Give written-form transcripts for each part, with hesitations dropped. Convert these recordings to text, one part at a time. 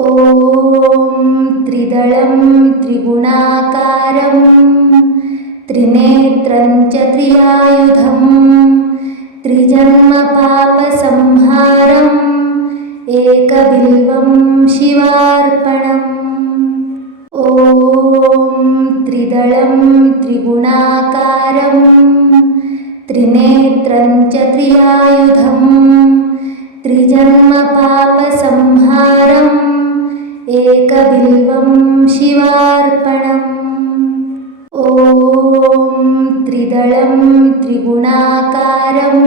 ॐ त्रिदलं त्रिगुणाकारं त्रिनेत्रं च त्रियायुधं त्रिजन्मपापसंहारम् एकबिल्वं शिवार्पणम्। ॐ त्रिदलं त्रिगुणाकारं त्रिनेत्रं च त्रियायुधं त्रिजन्मपापसंहारम् एकबिल्वं शिवार्पणम्। ॐ त्रिदलं त्रिगुणाकारं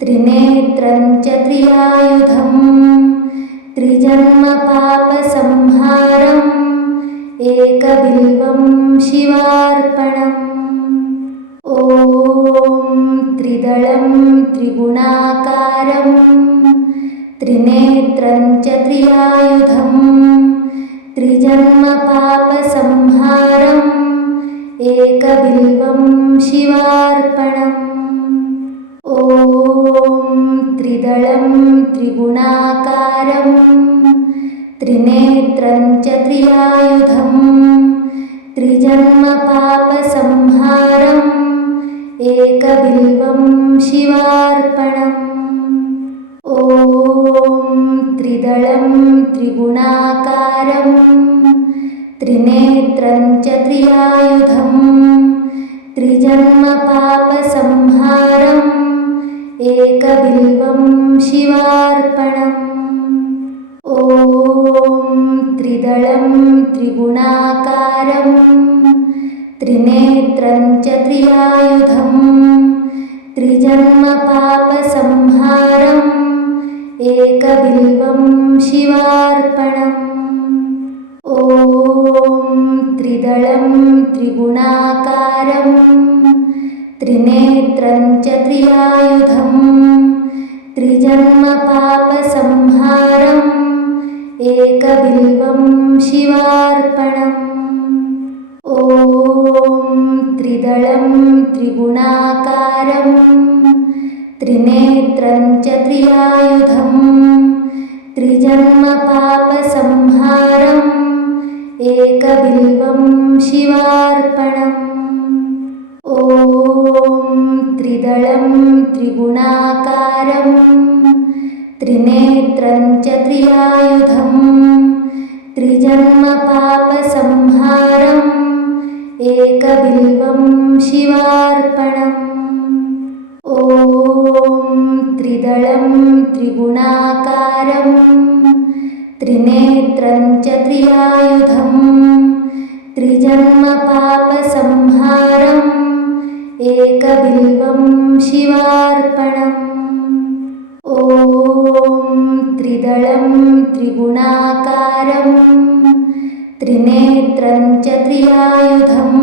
त्रिनेत्रं च त्रियायुधं त्रिजन्मपापसंहारम् एकबिल्वं शिवार्पणम्। ॐ त्रिदलं त्रिगुणाकारं त्रिनेत्रं च त्रियायुधं त्रिजन्मपापसंहारम् एकबिल्वं शिवार्पणम्। ॐ त्रिदलं त्रिगुणाकारं त्रिनेत्रं च त्रियायुधं त्रिजन्मपापसंहारम् एकबिल्वं शिवार्पणम्। ॐ त्रिदलं त्रिगुणाकारं त्रिनेत्रं च त्रियायुधं त्रिजन्मपापसंहारम् एकबिल्वं शिवार्पणम्। ॐ त्रिदलं त्रिगुणाकारं त्रिनेत्रं च त्रियायुधं त्रिजन्मपापसंहारम् एकबिल्वं शिवार्पणम्। ॐ त्रिदलं त्रिगुणाकारं त्रिनेत्रं च त्रियायुधं त्रिजन्मपापसंहारम् एकबिल्वं शिवार्पणम्। ॐ त्रिदलं त्रिगुणाकारं त्रिनेत्रं च त्रियायुधं त्रिजन्मपापसंहारम् एकबिल्वं शिवार्पणम्। ॐ त्रिदलं त्रिगुणाकारं त्रिनेत्रं च त्रियायुधं त्रिजन्मपापसंहारम् एकबिल्वं शिवार्पणम्। ॐ त्रिदलं त्रिगुणाकारं त्रिनेत्रं च त्रियायुधं त्रिजन्मपापसंहारम् एकबिल्वं शिवार्पणम्। ॐ त्रिदलं त्रिगुणाकारं त्रिनेत्रं च त्रियायुधं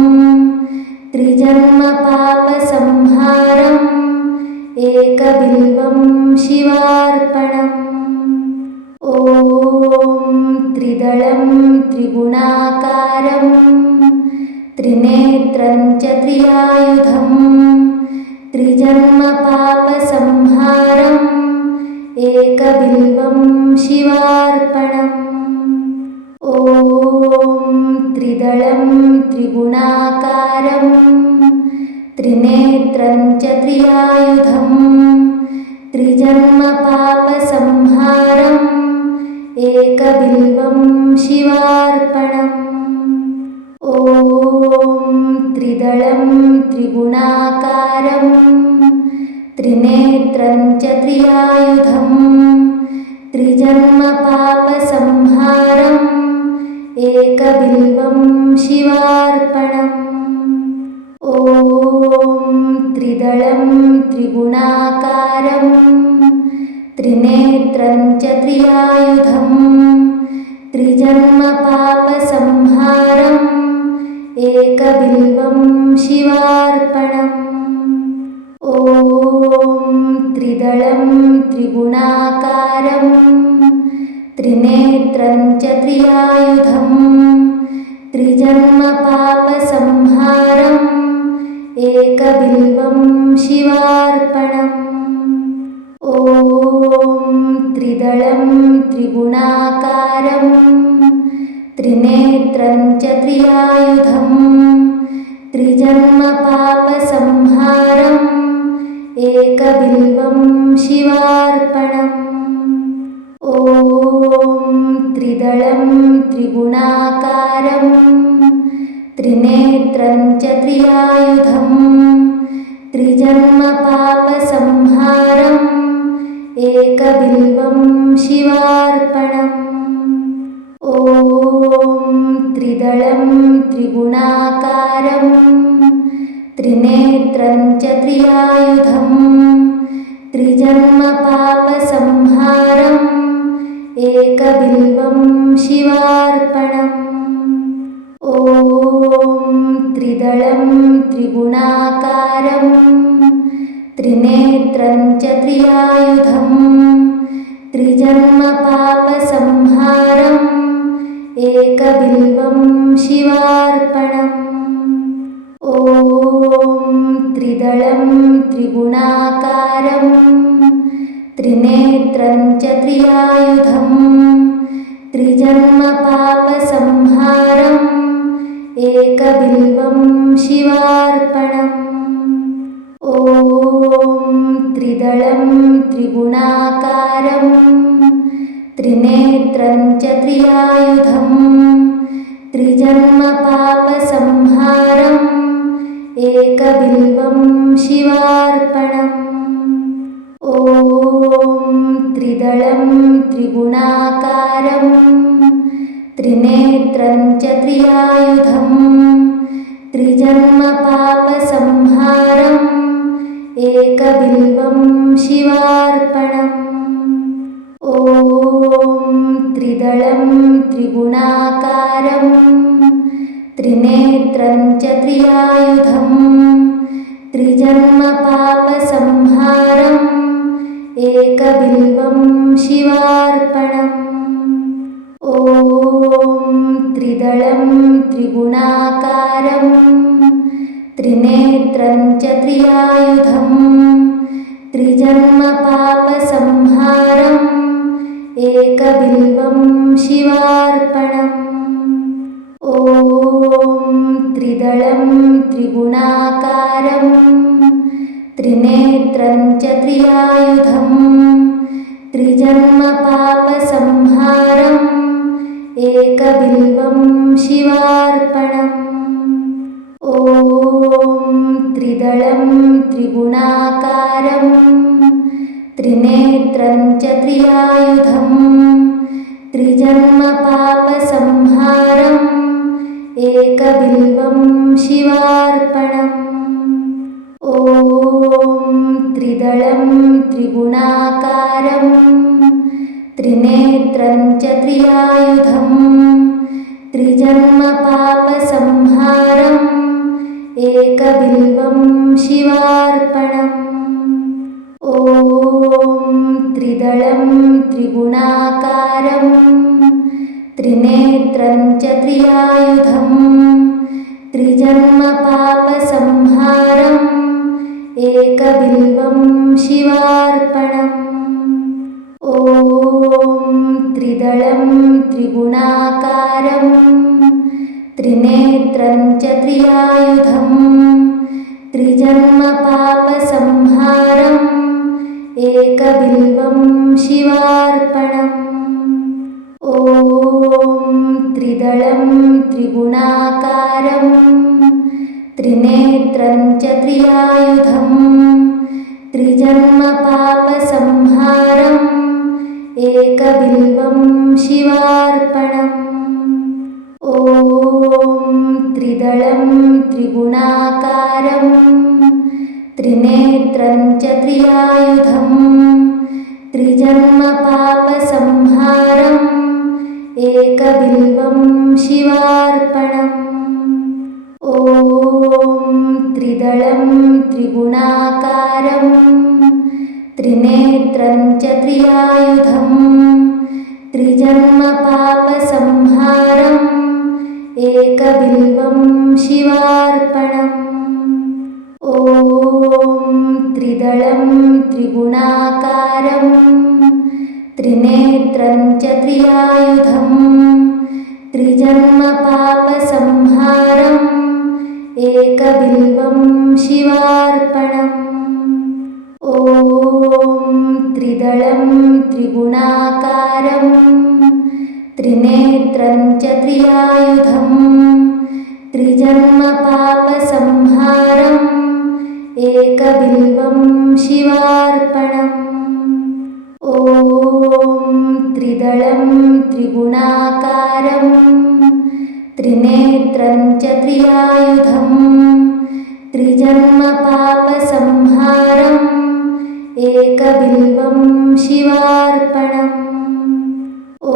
त्रिजन्मपापसंहारम् एकबिल्वं शिवार्पणम्। ॐ त्रिदलं त्रिगुणाकारं त्रिनेत्रं च त्रियायुधं त्रिजन्मपापसंहारम् एकबिल्वं शिवार्पणम्। ॐ त्रिदलं त्रिगुणाकारं त्रिनेत्रं च त्रियायुधं त्रिजन्मपापसंहारम् एकबिल्वं शिवार्पणम्। ॐ त्रिदलं त्रिगुणाकारं त्रिनेत्रं च त्रियायुधं त्रिजन्मपापसंहारम् एकबिल्वं शिवार्पणम्। ॐ त्रिदलं त्रिगुणाकारं त्रिनेत्रं च त्रियायुधं त्रिजन्मपापसंहारम् एकबिल्वं शिवार्पणम्। ॐ त्रिदलं त्रिगुणाकारं त्रिनेत्रं च त्रियायुधं त्रिजन्मपापसंहारम् एकबिल्वं शिवार्पणम्। ॐ त्रिदलं त्रिगुणाकारं त्रिनेत्रं च त्रियायुधं त्रिजन्मपापसंहारम् एकबिल्वं शिवार्पणम्। ॐ त्रिदलं त्रिगुणाकारं त्रिनेत्रं च त्रियायुधं त्रिजन्मपापसंहारम् एकबिल्वं शिवार्पणम्। ॐ त्रिदलं त्रिगुणाकारं त्रिनेत्रं च त्रियायुधं त्रिजन्मपापसंहारम् एकबिल्वं शिवार्पणम्। ॐ त्रिदलं त्रिगुणाकारं त्रिनेत्रं च त्रियायुधं त्रिजन्मपापसंहारम् एकबिल्वं शिवार्पणम्। ॐ त्रिदलं त्रिगुणाकारं त्रिनेत्रं च त्रियायुधं त्रिजन्मपापसंहारम् एकबिल्वं शिवार्पणम्। ॐ त्रिदलं त्रिगुणाकारं त्रिनेत्रं च त्रियायुधं त्रिजन्मपापसंहारम् एकबिल्वं शिवार्पणम्। ॐ त्रिदलं त्रिगुणाकारं त्रिनेत्रं च त्रियायुधं त्रिजन्मपापसंहारम् एकबिल्वं शिवार्पणम्। ॐ त्रिदलं त्रिगुणाकारं त्रिनेत्रं च त्रियायुधं त्रिजन्मपापसंहारम् एकबिल्वं शिवार्पणम्। ॐ त्रिदलं त्रिगुणाकारं त्रिनेत्रं च त्रियायुधं त्रिजन्मपापसंहारम् एकबिल्वं शिवार्पणम्। ॐ त्रिदलं त्रिगुणाकारं त्रिनेत्रं च त्रियायुधं त्रिजन्मपापसंहारम् एकबिल्वं शिवार्पणम्। ॐ त्रिदलं त्रिगुणाकारं त्रिनेत्रं च त्रियायुधं त्रिजन्मपापसंहारम् एकबिल्वं शिवार्पणम्। ॐ त्रिदलं त्रिगुणाकारं त्रिनेत्रं च त्रियायुधं त्रिजन्मपापसंहारम् एकबिल्वं शिवार्पणम्। ॐ त्रिदलं त्रिगुणाकारं त्रिनेत्रं च त्रियायुधं त्रिजन्मपापसंहारम् एकबिल्वं शिवार्पणम्। ॐ त्रिदलं त्रिगुणाकारं त्रिनेत्रं च त्रियायुधं त्रिजन्मपापसंहारम् एकबिल्वं शिवार्पणम्। ॐ त्रिदलं त्रिगुणाकारं त्रिनेत्रं च त्रियायुधं त्रिजन्मपापसंहारम् एकबिल्वं शिवार्पणम्। ॐ त्रिदलं त्रिगुणाकारं त्रिनेत्रं च त्रियायुधं त्रिजन्मपापसंहारम् एकबिल्वं शिवार्पणम्। ॐ त्रिदलं त्रिगुणाकारं त्रिनेत्रं च त्रियायुधं त्रिजन्मपापसंहारम् एकबिल्वं शिवार्पणम्। ॐ त्रिदलं त्रिगुणाकारं त्रिनेत्रं च त्रियायुधं त्रिजन्मपापसंहारम् त्रिनेत्रं च त्रियायुधं त्रिजन्मपापसंहारम् एकबिल्वं शिवार्पणम्। ॐ त्रिदलं त्रिगुणाकारं त्रिनेत्रं च त्रियायुधं त्रिजन्मपापसंहारम् एकबिल्वं शिवार्पणम्। ॐ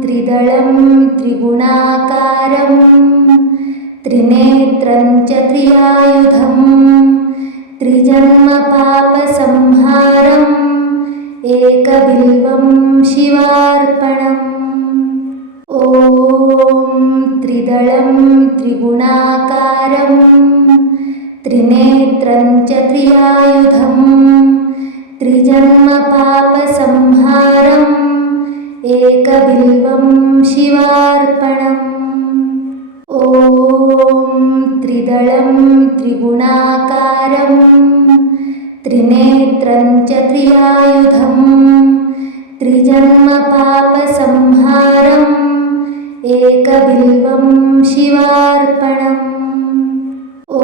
त्रिदलं त्रिगुणाकारं त्रिनेत्रं च त्रियायुधं त्रिजन्मपापसंहारम् एकबिल्वं शिवार्पणम्। ॐ त्रिदलं त्रिगुणाकारं त्रिनेत्रं च त्रियायुधं त्रिजन्मपापसंहारम् एकबिल्वं शिवार्पणम्। ॐ त्रिदलं त्रिगुणाकारं त्रिनेत्रं च त्रियायुधं त्रिजन्मपापसंहारम् एकबिल्वं शिवार्पणम्। ॐ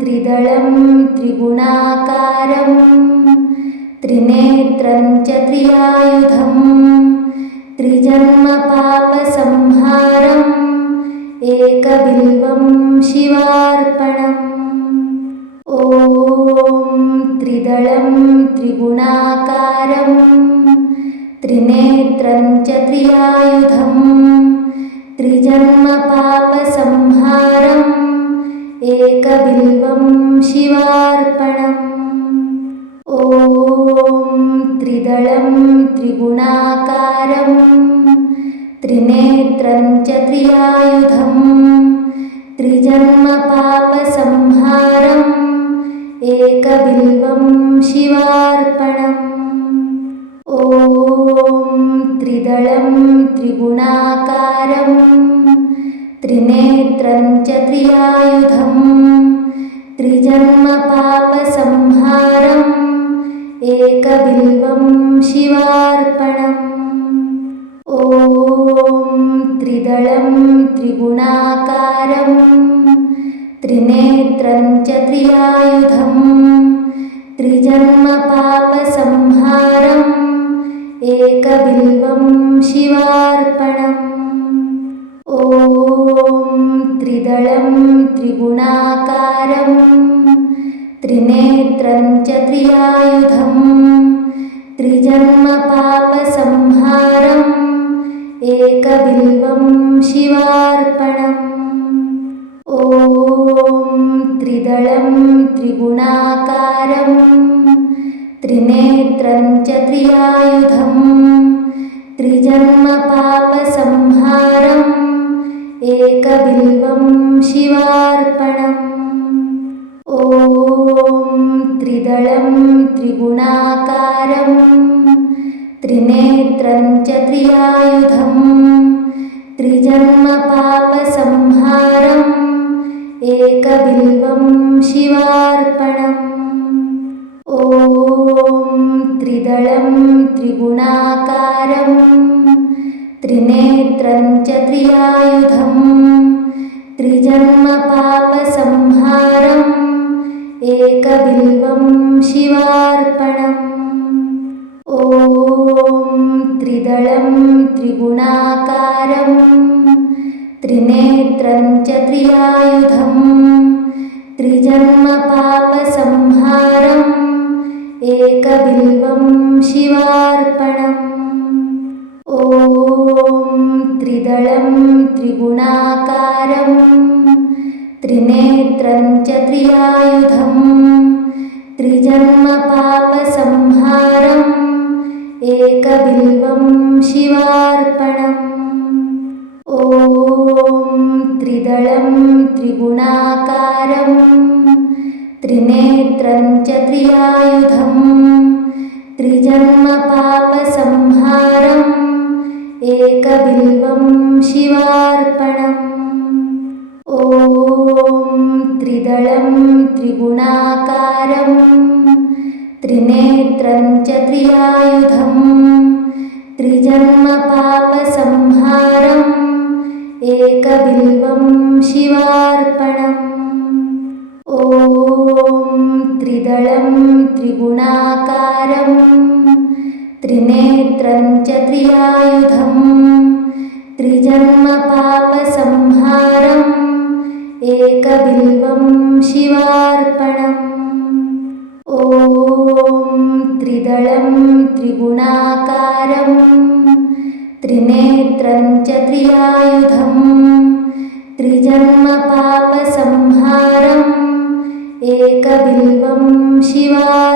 त्रिदलं त्रिगुणाकारं त्रिनेत्रं च त्रियायुधं त्रिजन्मपापसंहारम् एकबिल्वं शिवार्पणम्। ॐ त्रिदलं त्रिगुणाकारं त्रिनेत्रं च त्रियायुधं त्रिजन्मपापसंहारम् एकबिल्वं शिवार्पणम्। ॐ त्रिदलं त्रिगुणाकारं त्रिनेत्रं च त्रियायुधं त्रिजन्मपापसंहारम् एकबिल्वं शिवार्पणम्। ॐ त्रिदलं त्रिगुणाकारं त्रिनेत्रं च त्रियायुधं त्रिजन्मपापसंहारम् एकबिल्वं शिवार्पणम्। ॐ त्रिदलं त्रिगुणाकारं त्रिनेत्रं च त्रियायुधं त्रिजन्मपापसंहारम् एकबिल्वं शिवार्पणम्। ॐ त्रिदलं त्रिगुणाकारं त्रिनेत्रं च त्रियायुधं त्रिजन्मपापसंहारम् एकबिल्वं शिवार्पणम्। ॐ त्रिदलं त्रिगुणाकारं त्रिनेत्रं च त्रियायुधं त्रिजन्मपापसंहारम् एकबिल्वं शिवार्पणम्। ॐ त्रिदलं त्रिगुणाकारं त्रिनेत्रं च त्रियायुधं त्रिजन्मपापसंहारम् एकबिल्वं शिवार्पणम्। ॐ त्रिदलं त्रिगुणाकारं त्रिनेत्रं च त्रियायुधं त्रिजन्मपापसंहारम् एकबिल्वं शिवार्पणम्। ॐ त्रिदलं त्रिगुणाकारं त्रिनेत्रं च त्रियायुधं त्रिजन्मपापसंहारम् एकबिल्वं शिवार्पणम्। ॐ त्रिदलं त्रिगुणाकारं त्रिनेत्रं च त्रियायुधं त्रिजन्मपापसंहारम् एकबिल्वं शिवार्पणम्। ॐ त्रिदलं त्रिगुणाकारं त्रिनेत्रं च त्रियायुधं त्रिजन्मपापसंहारम् एकबिल्वं शिवार्पणम्। ॐ त्रिदलं त्रिगुणाकारं त्रिनेत्रं च त्रियायुधं त्रिजन्मपापसंहारम् एकबिल्वं शिवार्पणम्। ॐ त्रिदलं त्रिगुणाकारं त्रिनेत्रं च त्रियायुधं त्रिजन्मपापसंहारम् एकबिल्वं शिवार्पणम्। ॐ त्रिदलं त्रिगुणाकारं त्रिनेत्रं च त्रियायुधं त्रिजन्मपापसंहारम् एकबिल्वं शिवार्पणम्।